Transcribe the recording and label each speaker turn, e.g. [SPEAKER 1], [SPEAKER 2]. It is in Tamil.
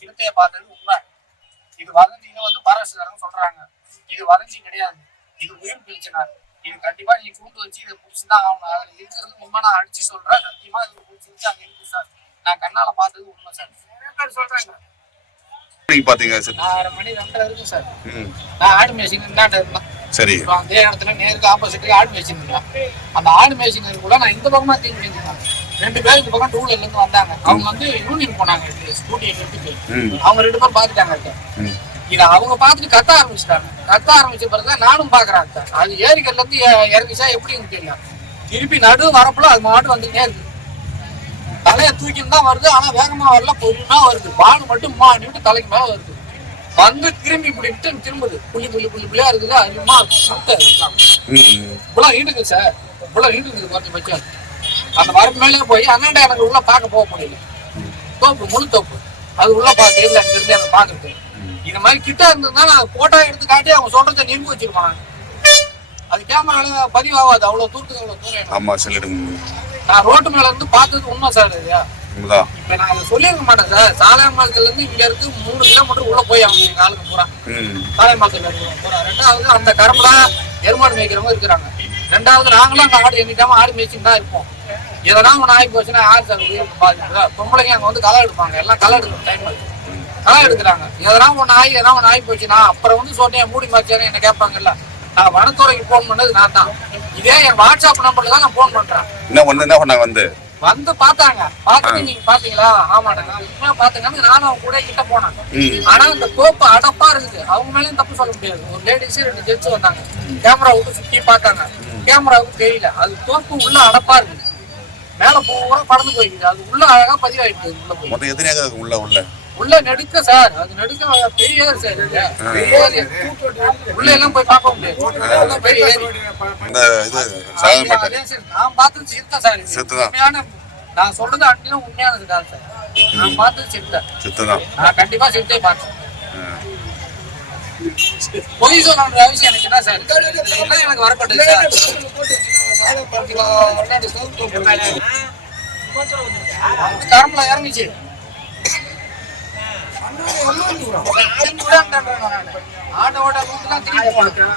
[SPEAKER 1] சிறுத்தையை பார்த்தது உண்மை. இது வதந்தின்னு வந்து பாரவசக்காரங்க சொல்றாங்க. இது வதந்தி கிடையாது. இது உயிர் பிரச்சனை. இது கண்டிப்பா நீங்க கூட்டு வச்சு இதை புடிச்சுதான் ஆகணும். அதுல இருக்கிறது உண்மை நான் அடிச்சு சொல்றேன். சத்தியமா இது புடிச்சிருச்சு அங்க இருக்கு சார். நான் கண்ணால பார்த்தது உண்மை சார். நிறைய பேர் சொல்றாங்க.
[SPEAKER 2] பாத்தீங்க சரி.
[SPEAKER 1] அரை மணி ரெண்டரை இருக்கும் சார்.
[SPEAKER 2] ம்.
[SPEAKER 1] நான் ஆடு இருந்தாண்ட இருந்தேன்.
[SPEAKER 2] சரி.
[SPEAKER 1] அதே இடத்துல நேருக்கு ஆப்போசிட்ல ஆடு இருந்தேன் அந்த ஆடு மேய்ச்சின்னு கூட நான் இந்த பக்கமா இருந்தேன் ரெண்டு பேர் இந்த பக்கம் டூ வீலர்ல இருந்து வந்தாங்க. அவங்க வந்து யூனியன் போனாங்க. ஸ்கூட்டியை நிறுத்திட்டு
[SPEAKER 2] ம்.
[SPEAKER 1] அவங்க ரெண்டு பேரும் பாத்துட்டாங்க.
[SPEAKER 2] ம்.
[SPEAKER 1] இத அவங்க பார்த்துட்டு கத்த ஆரம்பிச்சிட்டாங்க. கத்த ஆரம்பிச்ச பிறகு நானும் பாக்குறேன். அது ஏரிக்கல்ல இருந்து இறங்கிச்சா எப்படின்னு தெரியல. திருப்பி நடு வரப்புல அது மாட்டு வந்துட்டே இருக்கு. தலைய தூக்கின்னு தான் வருது. ஆனா வேகமா வரல. பொறுமையா வருது. பால் மட்டும் மாட்டிட்டு தலைக்கு மேல வருது. வந்து திரும்பி இப்படி விட்டு திரும்புது. புள்ளி புள்ளி புள்ளி புள்ளியா இருக்குது. அதிகமா சுத்த
[SPEAKER 2] ம்.
[SPEAKER 1] இவ்வளவு ஈடுக்கு சார். இவ்வளவு ஈடுக்கு கொஞ்சம் பட்சம் அந்த வரப்பு மேலே போய் அண்ணாண்ட எனக்கு உள்ள பார்க்க போக முடியல. தோப்பு முழு தோப்பு. அது உள்ள பார்க்க இல்லை அங்க இருந்து எனக்கு பாக்குறது இந்த மாதிரி கிட்ட இருந்ததுன்னா நான் போட்டோ எடுத்து காட்டி அவங்க சொல்றதை நிரூபி வச்சிருப்பாங்க. அது கேமரால பதிவாகாது அவ்வளவு தூரத்துக்கு அவ்வளவு தூரம்.
[SPEAKER 2] ஆமா சொல்லிடுங்க.
[SPEAKER 1] நான் ரோட்டு மேல இருந்து பார்த்தது உண்மை சார்
[SPEAKER 2] உண்மைதான்
[SPEAKER 1] இப்ப நான் அதை சொல்லியிருக்க மாட்டேன் சார் சாலையம்மாளத்துல இருந்து இங்க இருக்கு மூணு கிலோமீட்டர் உள்ள போய் அவங்க எங்க ஆளுங்க பூரா.
[SPEAKER 2] ம்.
[SPEAKER 1] சாலையம்மாளத்துல பூரா. ரெண்டாவது அந்த கரம்புல எருமாடு மேய்க்கிறவங்க இருக்கிறாங்க. ரெண்டாவது நாங்களும் அந்த ஆடு எண்ணிக்காம ஆடு மேய்ச்சின்னு தான் இருப்போம். எதனா ஒன்று ஆகி போச்சுன்னா யார் சார் பாதிப்பு பொம்பளைங்க அங்க வந்து களை எடுப்பாங்க. எல்லாம் களை எடுக்கிற டைம் அது. களை எடுக்கிறாங்க. எதனா ஒன்று ஆகி எதனா ஒன்று ஆகி போச்சுன்னா அப்புறம் வந்து சொன்னேன் மூடி மாச்சாரு என்ன கேட்பாங்கல்ல? நான் வனத்துறைக்கு ஃபோன் பண்ணது நான் தான் இதே என் வாட்ஸ்அப் நம்பர்ல தான் நான் ஃபோன் பண்றேன்.
[SPEAKER 2] என்ன ஒண்ணு என்ன பண்ணாங்க வந்து?
[SPEAKER 1] வந்து பார்த்தாங்க. பார்த்துட்டு நீங்க பாத்தீங்களா? ஆமாடா. நான் உண்மையா பாத்தீங்கன்னு நானும் அவங்க கூட கிட்ட போனேன். ஆனா இந்த தோப்பு அடப்பா இருக்குது. அவங்க மேலயும் தப்பு சொல்ல முடியாது. ஒரு லேடிஸ் ரெண்டு ஜென்ஸ் வந்தாங்க. கேமரா விட்டு சுத்தி பார்த்தாங்க. கேமராவுக்கு தெரியல. அது தோப்பு உள்ள அடப்பா இருக்குது. மேல பூரா பறந்து போயிடுது அது உள்ள அழகா பதிவாயிடுது உள்ள போய்.
[SPEAKER 2] மொத்தம் எத்தனை ஏக்கர் இருக்கு உள்ள உள்ள?
[SPEAKER 1] உள்ள நெடுக்க சார். அது நெடுக்க பெரிய ஏரி சார். பெரிய ஏரி. உள்ள எல்லாம் போய் பார்க்க முடியாது. பெரிய ஏரி.
[SPEAKER 2] இந்த இது
[SPEAKER 1] சார், நான் பார்த்தது சிறுத்தை சார். உண்மையான நான் சொல்றது அன்னிலும் உண்மையானது தான் சார். நான் பார்த்தது சிறுத்தை
[SPEAKER 2] சித்து தான்
[SPEAKER 1] நான் கண்டிப்பா சிறுத்தையை பார்த்தேன் பொய் சொல்லணுன்ற அவசியம் எனக்கு என்ன சார் எனக்கு வரப்பட்டது சார். கரம்புல இறங்கிச்சு ஆட்டோட ரூட்லாம் போனேன்